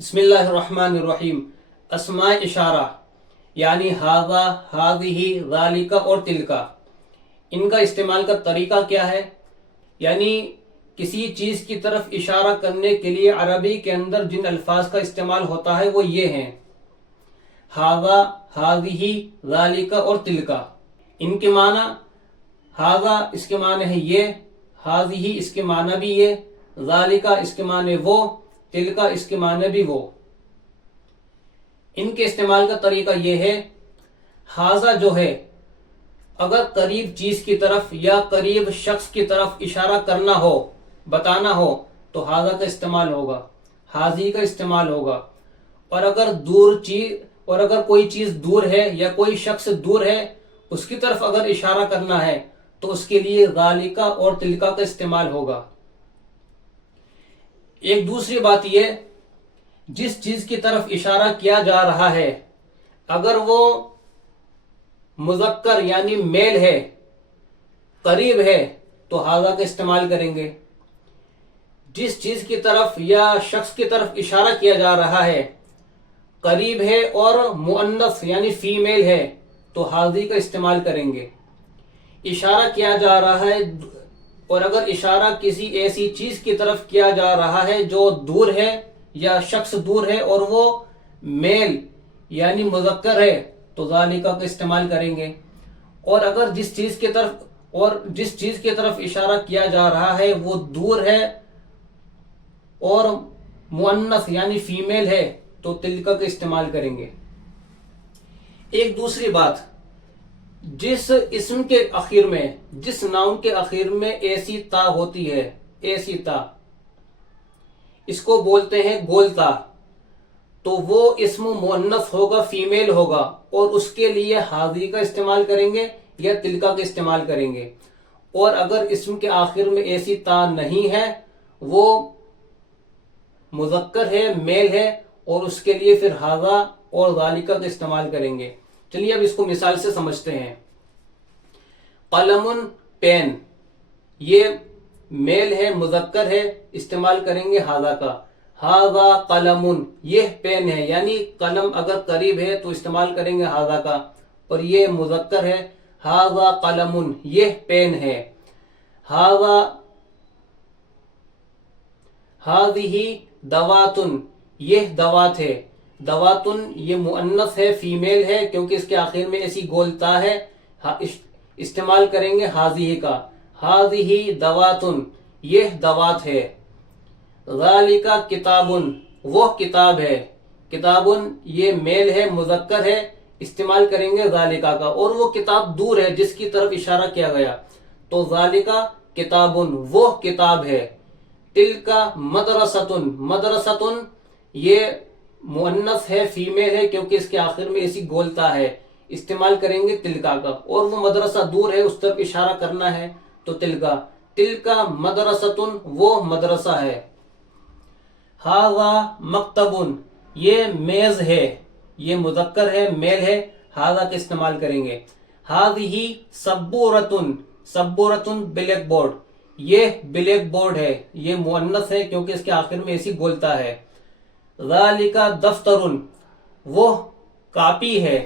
बिस्मिल्लाहिर्रहमानिर्रहीम। अस्माए इशारा यानी हाज़ा, हाज़िही, ज़ालिका और तिलका, इनका इस्तेमाल का तरीका क्या है? यानी किसी चीज़ की तरफ इशारा करने के लिए अरबी के अंदर जिन अल्फाज का इस्तेमाल होता है वो ये हैं: हाज़ा, हाज़िही, ज़ालिका और तिलका। इनके माना हाज़ा इसके माने है ये, हाज़िही इसके माना भी ये, ज़ालिका इसके माने वो, तिलका इसके माने भी वो। इनके इस्तेमाल का तरीका ये है, हाज़ा जो है अगर करीब चीज की तरफ या करीब शख्स की तरफ इशारा करना हो, बताना हो, तो हाज़ा का इस्तेमाल होगा, हाज़ी का इस्तेमाल होगा। और अगर कोई चीज दूर है या कोई शख्स दूर है, उसकी तरफ अगर इशारा करना है तो उसके लिए ज़ालिका और तिलका का इस्तेमाल होगा। एक दूसरी बात यह, जिस चीज की तरफ इशारा किया जा रहा है अगर वो मुज़क्कर यानी मेल है, करीब है, तो हाज़ा का इस्तेमाल करेंगे। जिस चीज की तरफ या शख्स की तरफ इशारा किया जा रहा है करीब है और मुअन्नस यानी फीमेल है, तो हाज़ी का इस्तेमाल करेंगे। इशारा किया जा रहा है और अगर इशारा किसी ऐसी चीज की तरफ किया जा रहा है जो दूर है या शख्स दूर है और वो मेल यानी मुज़क्कर है, तो ज़ालिका का इस्तेमाल करेंगे। और अगर जिस चीज की तरफ इशारा किया जा रहा है वो दूर है और मुअन्नस यानी फीमेल है, तो तिलका का इस्तेमाल करेंगे। एक दूसरी बात, जिस इस्म के आखिर में, जिस नाउन के आखिर में ऐसी ता होती है, ऐसी ता, इसको बोलते हैं गोलता, तो वो इस्म मुअन्नस होगा, फीमेल होगा, और उसके लिए हाज़ी का इस्तेमाल करेंगे या तिलका का इस्तेमाल करेंगे। और अगर इस्म के आखिर में ऐसी ता नहीं है, वो मुज़क्कर है, मेल है, और उसके लिए फिर हाज़ा और ज़ालिका का इस्तेमाल करेंगे। चलिए अब इसको मिसाल से समझते हैं। कलमुन पेन, ये मेल है, मुज़क्कर है, इस्तेमाल करेंगे हाज़ा का। हाज़ा कलमुन, यह पेन है, यानी कलम अगर करीब है तो इस्तेमाल करेंगे हाज़ा का, और ये मुज़क्कर है। हाज़ा कलमुन, यह पेन है। हाज़िही दवातुन, यह दवात है। दवातुन ये मुअन्नस है, फीमेल है, क्योंकि इसके आखिर में ऐसी गोलता है, इस्तेमाल करेंगे हाज़िही का। हाज़िही दवातुन, यह दवात है। ज़ालिका किताबुन, वह किताब है। किताबुन ये मेल है, मुज़क्कर है, इस्तेमाल करेंगे ज़ालिका का। और वो किताब दूर है जिसकी तरफ इशारा किया गया, तो ज़ालिका किताबुन, वो किताब है। तिलका मदरसतुन, मदरसतुन ये मुअन्नस है, फीमेल है, क्योंकि इसके आखिर में ऐसी गोलता है, इस्तेमाल करेंगे तिलका का। और वो मदरसा दूर है, उस तरफ इशारा करना है, तो तिलका। तिलका मदरसतुन, वो मदरसा है। हाज़ा मकतबुन, ये मेज है, ये मुज़क्कर है, मेल है, हाज़ा का इस्तेमाल करेंगे। हाज़िही सब्बूरतुन, सब्बूरतुन ब्लैक बोर्ड, ये ब्लैक बोर्ड है, ये मुअन्नस है, क्योंकि इसके आखिर में ऐसी गोलता है। ज़ालिका दफ्तरुन, वो कापी है,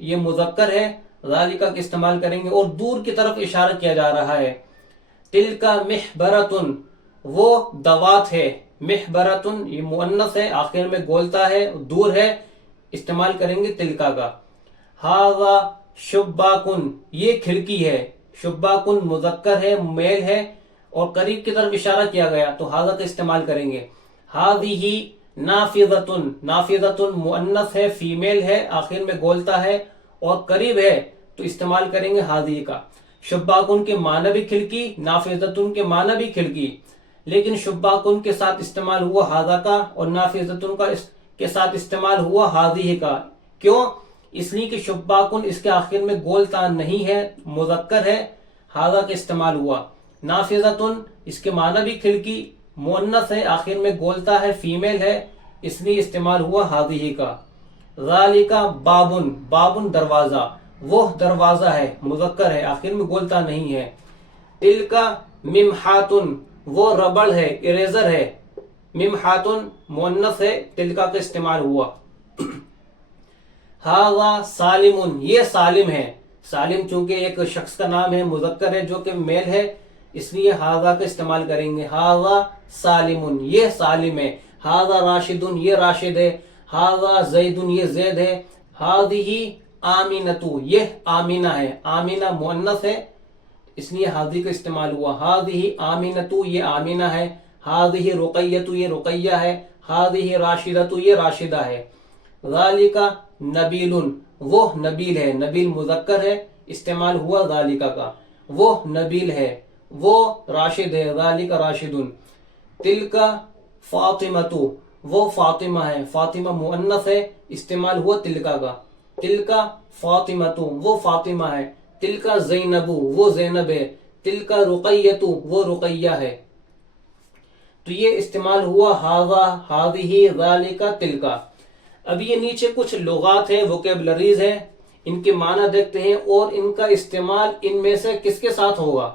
ये मुज़क्कर है, ज़ालिका का इस्तेमाल करेंगे। और दूर की तरफ इशारा किया जा रहा है। तिलका मिहबरतुन, वो दवात है। मिहबरतुन ये मुअन्नस है, आखिर में गोलता है, दूर है, इस्तेमाल करेंगे तिलका का। हाज़ा शुब्बाकुन, ये खिड़की है। शुब्बाकुन मुज़क्कर है, मेल है, और करीब की तरफ इशारा किया गया, तो हाज़ा का इस्तेमाल करेंगे। हाज़िही नाफिज़तुन, नाफिज़तुन मुअन्नस है, फीमेल है, आखिर में गोलता है और करीब है, तो इस्तेमाल करेंगे हाज़ी का। शुब्बाकुन के माना भी खिड़की, नाफिज़तुन के माना भी खिड़की, लेकिन शुब्बाकुन के साथ इस्तेमाल हुआ हाज़ा का और नाफिज़तुन के साथ इस्तेमाल हुआ हाज़ी का। क्यों? इसलिए कि शुब्बाकुन इसके आखिर में गोलता नहीं है, मुज़क्कर है, हाज़ा का इस्तेमाल हुआ। नाफिज़तुन इसके माना भी खिड़की, मुअन्नस है, आखिर में गोलता है, फीमेल है, इसलिए इस्तेमाल हुआ हाज़िही का। ज़ालिका बाबुन, बाबुन दरवाजा, वो दरवाजा है, मुज़क्कर है, आखिर में गोलता नहीं है। तिलका मिमहातुन, वो रबड़ है, इरेजर है, मिमहातुन मुअन्नस है, तिलका का इस्तेमाल हुआ। हाजा सालिमुन, ये सालिम है। सालिम चूंकि एक शख्स का नाम है, मुजक्कर है जो कि मेल है, इसलिए हाजा का इस्तेमाल करेंगे। हाजा सालिमुन, ये सालिम है। हाजा राशिदुन, ये राशिद है। हाजा जैदुन, ये जैद है। हादिही आमिनतु, ये आमिना है। आमिना मुअन्नस है, इसलिए हादी का इस्तेमाल हुआ। हादिही आमिनतु, ये आमिना है। हादिही रुकैयतु, ये रुकैया है। हादिही राशिदतु, ये राशिदा है। ज़ालिका नबीलुन, वो नबील है। नबील मुजक्कर है, इस्तेमाल हुआ ज़ालिका का। वो नबील है, वो राशिद है। ज़ालिका राशिदुन। तिलका फातिमतु, वो फातिमा है। फातिमा मुअन्नस है, इस्तेमाल हुआ तिलका का। तिलका फातिमतु, वो फातिमा है। तिलका ज़ैनबु, वो ज़ैनब है। तिलका रुकैयतु, वो रुकैया है। तो ये इस्तेमाल हुआ हाजा, हादिही, ज़ालिका, तिलका। अब ये नीचे कुछ लुगात है, वोकेबलरीज है, इनके माना देखते हैं और इनका इस्तेमाल इनमें से किसके साथ होगा।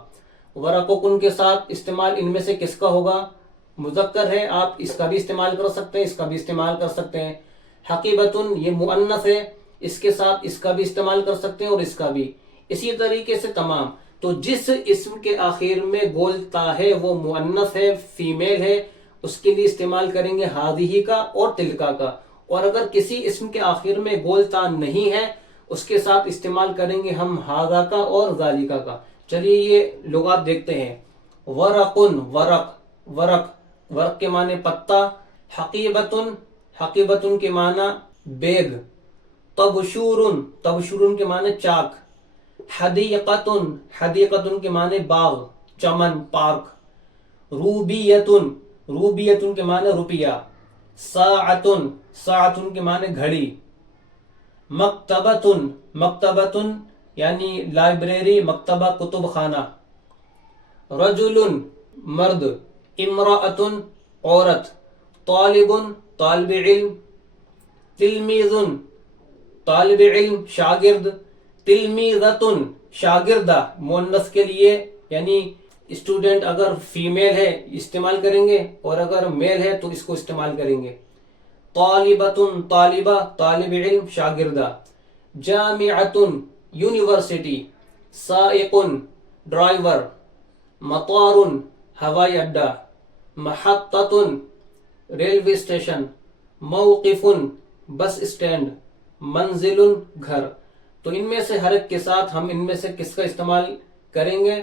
वरकुन के साथ इस्तेमाल इनमें से किसका होगा। मुजक्कर है, आप इसका भी इस्तेमाल कर सकते हैं, इसका भी इस्तेमाल कर सकते हैं। हकीबतुन, ये मुअन्नस है, इसके साथ इसका भी इस्तेमाल कर सकते हैं और इसका भी। इसी तरीके से तमाम। तो जिस इस्म के आखिर में गोलता है वो मुअन्नस है, फीमेल है, उसके लिए इस्तेमाल करेंगे हादिही का और तिलका का। और अगर किसी इस्म के आखिर में गोलता नहीं है, उसके साथ इस्तेमाल करेंगे हम हादा का और ज़ालिका का। चलिए ये लुगात देखते हैं। वरकुन, वरक, वरक, वरक के माने पत्ता। हकीबतुन, हकीबतुन के माना बेग। तबशुरुन, तबशुरुन के माने चाक। हदीकतुन, हदीकतुन के माने बाग, चमन, पार्क। रूबियतुन, रूबियतुन के माने रुपया। साअतुन, साअतुन के माने घड़ी। मक्तबतुन, मक्तबतुन यानी लाइब्रेरी, मक्तबा, कुतुब खाना। रजुलुन, मर्द। इमराअतुन, औरत। तालिबुन, तालिब इल्म। तिलमीजुन, तालिब इल्म, शागिर्द। तिलमीज़तुन, शागिर्दा, मुअन्नस के लिए यानी स्टूडेंट अगर फीमेल है इस्तेमाल करेंगे और अगर मेल है तो इसको इस्तेमाल करेंगे। तालिबतुन, तालिबा, तालिब इल्म, शागिर्दा। जामिअतुन, यूनिवर्सिटी। साइकुन, ड्राइवर। मतारुन, हवाई अड्डा। महत्ततुन, रेलवे स्टेशन। मौकिफुन, bus stand. मंजिलुन, घर। तो इनमें से हर एक के साथ हम इनमें से किसका इस्तेमाल करेंगे।